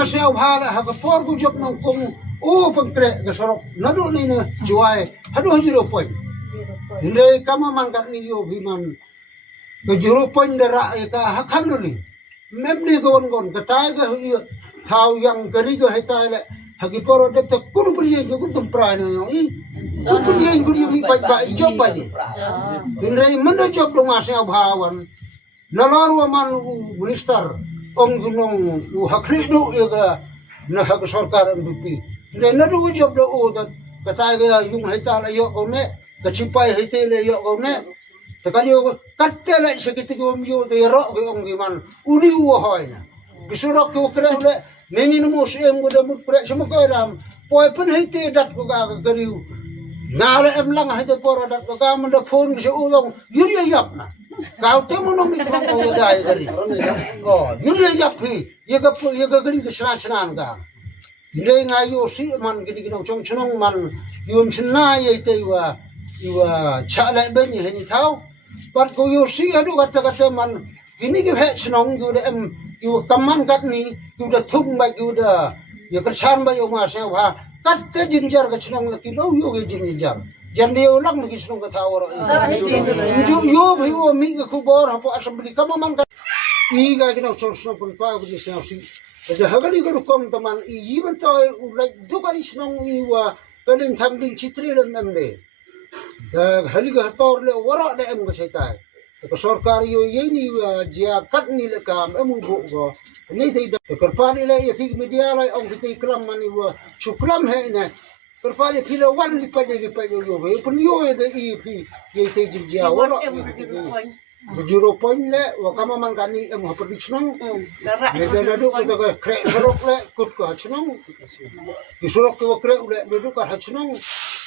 Saya bahal hak por ku jok nong kong pengkre ke sorok nadu ni na juai hadu 0 point. Hindi kama mangkat ni yo biman ke 0 point dera ka hakan ni. Memni gon ketai ke yo thau yang kari ke hetai le hagi por de te kuru beri ke kuntum prana yo i. Kuru beri mi ba job ba ni. Hindi mendo job dong asya bhawan. Nalaru man minister ông gunung hakli do ya na hak sarkar MVP ne na do job do o da kata ga yung haita la yo ko ne ka chipai haite le yo ko ne ta kan yo katte le sekiti ko yo de ro ge ong ge man uni u hoy na bisurok ko kre le ne ni mo sem go da mut pre sem ko ram poi pen haite dat ko ga ga riu na le em lang haite por dat ko ga man da phone se u long yuri yap na kau temu nong mikro kau dai gari. Yuri ya pi, ye ga gari ke shana ga. Ile ngayo si man gidi gino chong chong man yum shna ye te wa chala ben ye ni thau. Pat ko yo si adu kata man ini ke he chnong du de em yu kaman kat ni yu da thung ba yu da ye ka chan ba yu ma se wa kat te jinjar ka chnong la ki no yu ge jinjar. Jadi ulang lagi senang kata orang. Yo bhiu mi ke kubor hapo assembly kamu mangkat. Iga kita senang pun pa aku disasi. Jadi hagali kalau kom teman i bentai ulai dukari senang iwa kalin thamdin citri lam namde. Hali ke hator le warak de em ke setai. Ke sarkar yo yeni jia kat ni le kam emu bu go. Ni tidak kerpani le ye pig media lai ong kita iklam mani wa cuklam he ne. Kerpani pila wan lipat yo be pun yo de EP ye te jia wala 0 point le wa kama man kani em ha perdi chnong le de do ko to krek sorok le kut ko chnong ki sorok ko krek le do ka chnong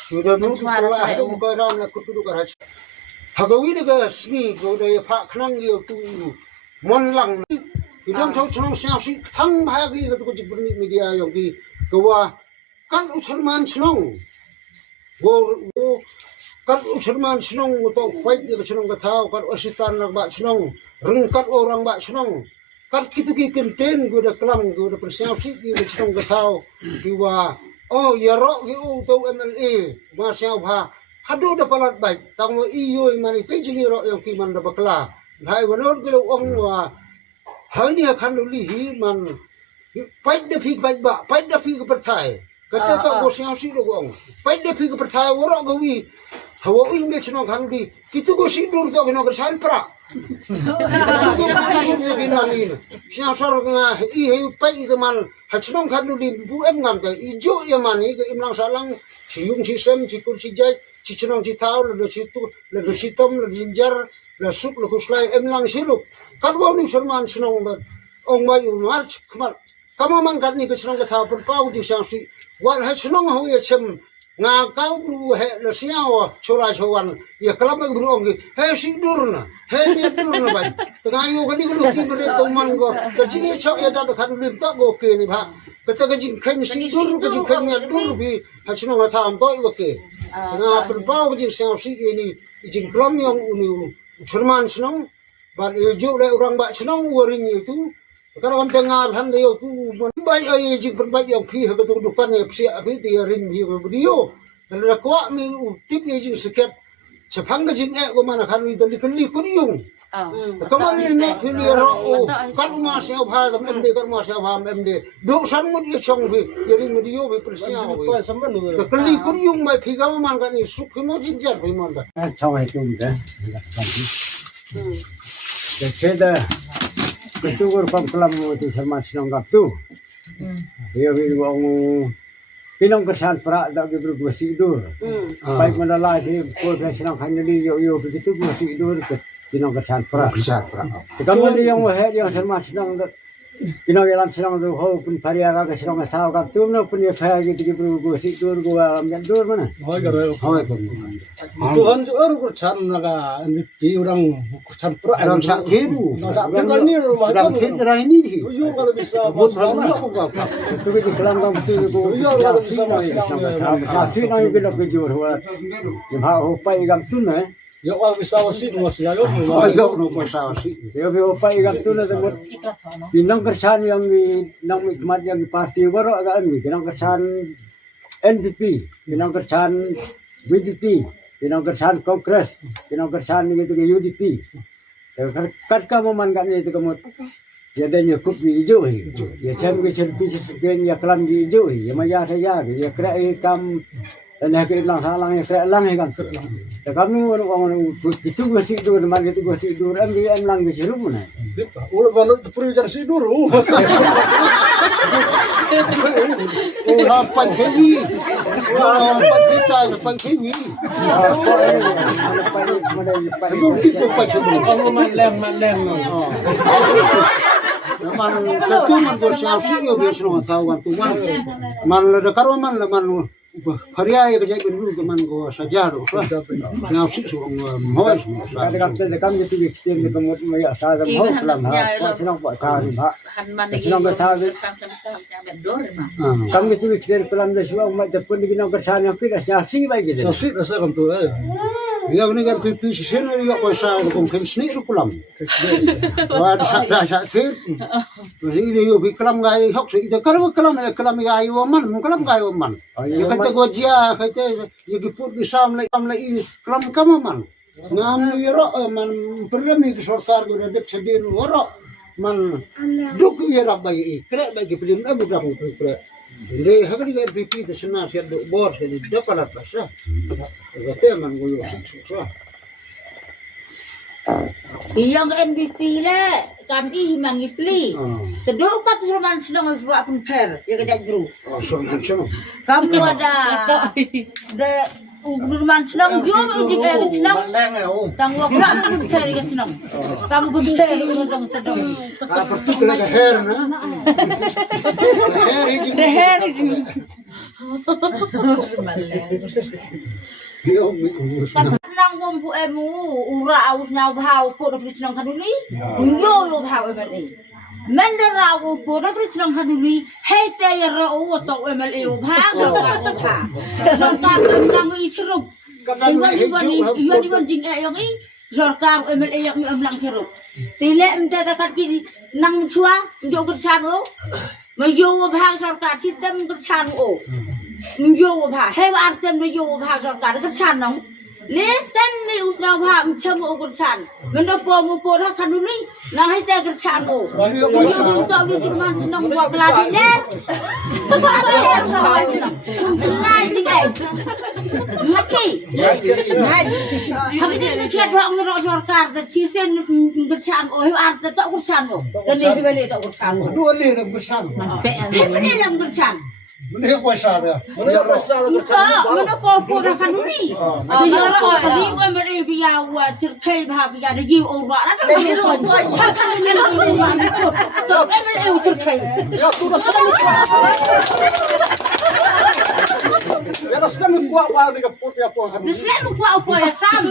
yo de no ko la do ko ram le kut do ka ha ga wi de ga smi ko de pha khnang yo tu mon lang idam chong chnong sia si thang ha gi ko ji media yo ki ko wa kan usulman senong, kan usulman senong atau fight yang senong kata, kan asitan nak bak senong, rengkat orang bak senong, kan kita kenten gua dah kelam gua dah persiapsi dia senong kata, dia oh ya rok dia tu MLA masih apa, hadu dah palat baik, tahu iyo iman itu jadi rok yang kiman dah bakla, hai benar kalau orang wah, hari ni akan lulihi man, fight dah pig baik bak, fight dah pig pertai. Kata tak gosyang si do gong. Pai de pi ke perthai warak gawi. Hawa ing de chno khang di. Kitu go si dur to gno kersan pra. Kitu go dur de ginani. Sia sor nga I he pai ke man ha chno khang di bu em ngam te ijo ya mani ke imlang salang si yung si sem si kur si jai si chno si thau le si tu le si tom le jinjar le sup le kuslai em lang sirup. Kan wa ni Salman chno da. Ong mai march khamar. Kamu mangkat ni ke chno ka tha pun pau di sang si wan ha senong ho ye chem nga kau bru he le siaw chora chowan ye kalam bru ong he si durna he ni durna bai tanga yo gani gulu ki mere to man go ke ji cho ye da khan lim to go ke ni bha ke ta ke jin khen si dur ke jin khen ya dur bi ha senong ha tham to i ke nga pun pau ji siaw si ye ni jin kalam yang uni churman senong ban ye jo le orang ba senong waring itu kalau kamu dengar hande yo tu baik ay jing perbaik yang pi ha betul dukan ya pi abi ti rin hi video dan ko mi tip ye jing sekat sepang ga jing ko mana kan wi dali kali kuryung kamar ni pili ro kan ma se bha da md kan ma se bha md do sang mut ye chong bi ye rin video bi presya ho da kali kuryung mai phi ga man kan ni suk mo jing jar bi man da chong ai tum da de cheda itu kurang kelam itu sama senang tu. Dia bilang pinong kesan perak tak berburu tidur. Baik mana lah si kurang senang hanya di yo begitu berburu tidur pinong kesan perak. Kamu dia yang wahai yang sama senang pinong yang senang tu ho pun variara ke senang tahu kan tu no pun dia faham gitu berburu tidur gua ambil tidur mana. Tuhan orang kesan naga di orang kesan perak. Orang sakiru. Sakiru ni orang kita ini ni. Yo kalau bisa. Itu di kelam kamu tu. Yo kalau bisa masih. Masih nanti kita kerja. Jemaah upai kamu tu ni. Yo bisa wasit masih ayo. Oh yo no pasal sih. Yo veo pai gap tu na semut. Pinang kersan yang di nang hikmat yang di parti baru agak ni. Pinang kersan NDP, pinang kersan BDP, pinang kersan Kongres, pinang kersan itu ke UDP. Kat kamu man kat ni itu kamu. Ya dan ya kup di hijau. Ya cem ke cerpi sekian ya kelam di hijau. Ya maya saya ya kira kam dan ke lang salang ya kira lang kan. Ya kami orang itu gosip dur mana itu gosip dur am lang ke siru mana. Udah kalau perlu jadi sidur. Orang pancewi, orang pancita, pancewi. Mungkin tu pancewi. Man ketu man bersama sih yo biasa orang tahu kan tu man le dekaro man le man hari kerja dulu teman go saja tu. Yang sih orang mohon. Kadang-kadang kami itu bikin di kemud maya sadam ho kelam ha. Senang buat cari ha. Senang bercari. Kami itu bikin kelam dah semua umat pun di kena bercari yang kita sih baik gitu. Wasit rasa kan tu. Ya ini kan pipi sih ni yo pasal mungkin seni kelam. Wah dah sakit. Ini yo kelam gay hok sih. Kalau kelam gay waman, kelam gay waman. Ya kata gojia, kata ya giput disam lagi kelam kamu man. Ngam wiro man perlami sorkar guna dek sedin wiro man duk wiro bagi krek bagi pelin budak krek. Jadi hakani gay pipi tu senang siap duk bor jadi dapat apa sah. Kata man goyo sah. Yang NDP le, kami himangi pli. Kedua kat zaman senang buat pun per, ya kerja guru. Oh, senang. Kamu ada zaman senang jual uji kerja senang. Tangguh pula pun kerja senang. Kamu pun per orang sedang. Apa tu kena hair na? Leher. Nang gompu emu ura aus nyau bau ko do senang kaduli. Yo bau emeli. Mendera ko do senang kaduli. Hei te ya ro to emeli o bau so ka. Sorkar nang isirup. Iwan jing yang i sorkar emeli yang amlang sirup. Tile emta dekat kiri nang chua njo kersan o. Mayo bau sorkar sistem kersan o. Njo bau hei artem njo bau sorkar kersan nang. Letem ni usna bha mcham o kursan mendo po mo po ra kanuli na hai ta kursan o yo to ni jurman senang buat pelajar nai jingai mati hari ni kiat bang ro sarkar da chisen kursan o he art ta kursan o dan ni bele ta kursan o Dua ni nak bersama. ni lam kursan Mana kuasa dah. Mana kau dah kanuni. Dia orang kali kau meri biar buat terkait biar dia orang lah. Dia orang kan ni orang. Tapi meri terkait. Ya tu dah selalu. Ya dah selalu kuat dengan putih apa. Dia selalu kuat ya sam.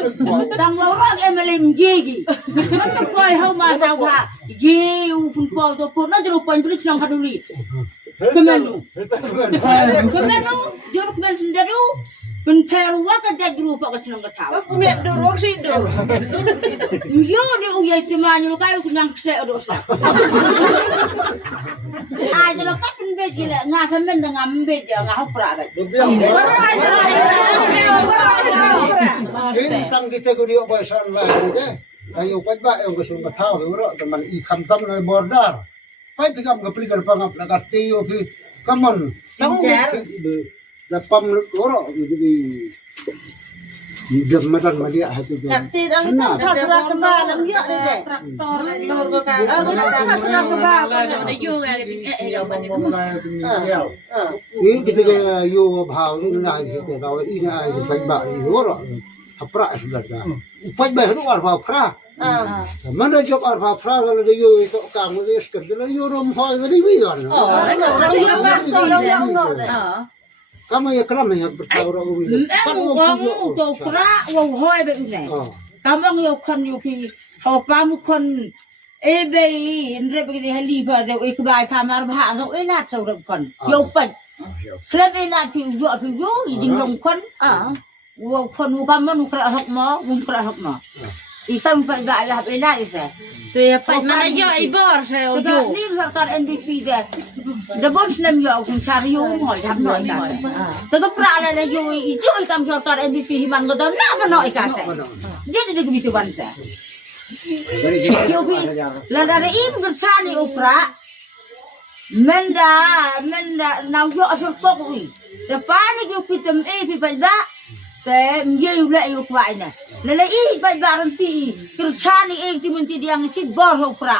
Dan orang meri gigi. Mana kau hau masa apa? Ye pun kau tu pun nak jerupan beli senang kanuni. Kemana? Jorok men sendiri. Penteru wakat jadi rupa kesenang ketawa. Aku lihat dorong sih dorong. Yo dia uyai teman lu kayu kunang kesek dos lah. Aja lo kat penbeji lah ngasa men dengan beji ngah perabat. Tang kita gudi apa insyaallah ni. Ayo pajak yang kesun ketawa uro teman ikam tam na bordar. Pai pikam ngapli kalpang ngap tiyo pi kaman. Lapam uro di Jemaatan Madia hati tu. Nanti dah kita surat kembali dia ni. Traktor lor bukan. Kita surat kembali. Ada juga Ini kita ke yo bhau ini lah kita tahu ini ay pajak ini uro. Hapra sudah dah. Pajak itu arba pra. Mana job arba pra kalau dia yo itu kamu dia sekedar yo rom hal jadi biar. Kamu ya kelam ya bertahu orang ini. Kamu tu kera, wau hoi begini. Kamu yang kan yo pi, kau pamu kan, ebe ini begini haliba deh, ikut pamar bah, kau enak seorang kan, yo pen. Selama enak pi yo, jingdong kan, คนมุกมันมุกระหักหมอมุกระหักหมออีตั้งไปได้แบบไม่ได้ใช่ตัวไปมันย่อยบ่ใช่โอ้ยนี่สักตอน NDP เด้เดบอนสนามยาวคุณชาริโยหอยทำหน่อยกันแต่ก็ปลาอะไรนะยูอีจุยกำสักตอน NDP มันก็ต้องน่ามันหน่อยกันใช่jadi dia begitu bangsa yo bi la dari im gersani opera menda nau yo asal pokoi depan yo pitem pi ba te mje yo la yo kwaina la i ba ranti gersani ti menti dia ngci bor opera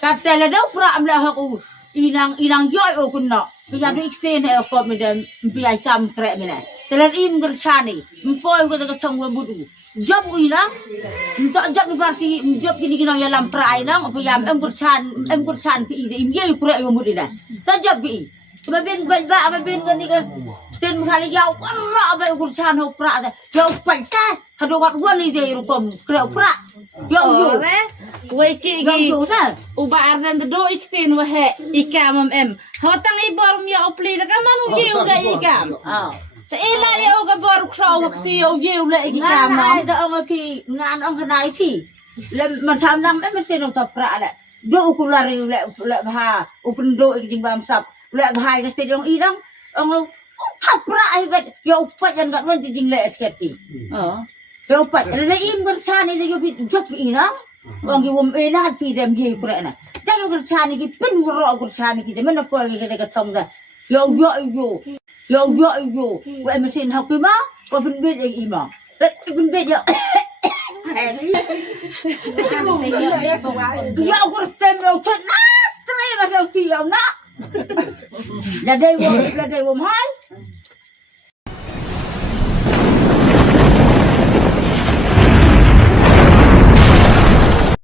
kata la do opera am la ho inang yo o kunno biar do extend e ko medam biar kam kre mena telan im gersani mpoy ko daga tangwa budu job uilang untuk job ni parti job kini kena yang lamprai nang apa yang em kursan pi im ye kurang yang mudah tak job pi mabin ba mabin kan ni kan sten kali jauh kerra ba kursan ho pra da jauh paisa hado kat wan ni dia rukom kra pra jauh yo wei ki gi uba ardan do isten wa he ikam em hotang ibor mi opli da kan manu ye udah ikamแต่เอล่าเนี่ยก็บอร์คราวwaktu yangเยี่ยมเลยกี่ครั้งนะแต่องค์พี่งานองค์ขนายพี่แล้วมันทำนั่งไม่ใช่น้องทับประแหละดูอุลาริวและพาอุปนดูอีกจริงบางสับและพายก็เป็นองค์อีดังองค์ทับประไอ้เวทยาวไปยันกันวันจริงเลยสเก็ตตี้ยาวไปแล้วอิมกันชานี่จะอยู่พี่จบอีนะองค์ที่วมเอล่าพี่เดิมเยี่ยมประแหละแต่อยู่กันชานี่กี่เป็นหัวเรากันชานี่กี่แต่ไม่นับตัวกี่แต่ก็ทำกันยาวyo wa mesin học cái má có phân biệt gì mà rất phân biệt yo yo có xem đâu chết nát sao mà sao kỳ nào nát là đây wo hai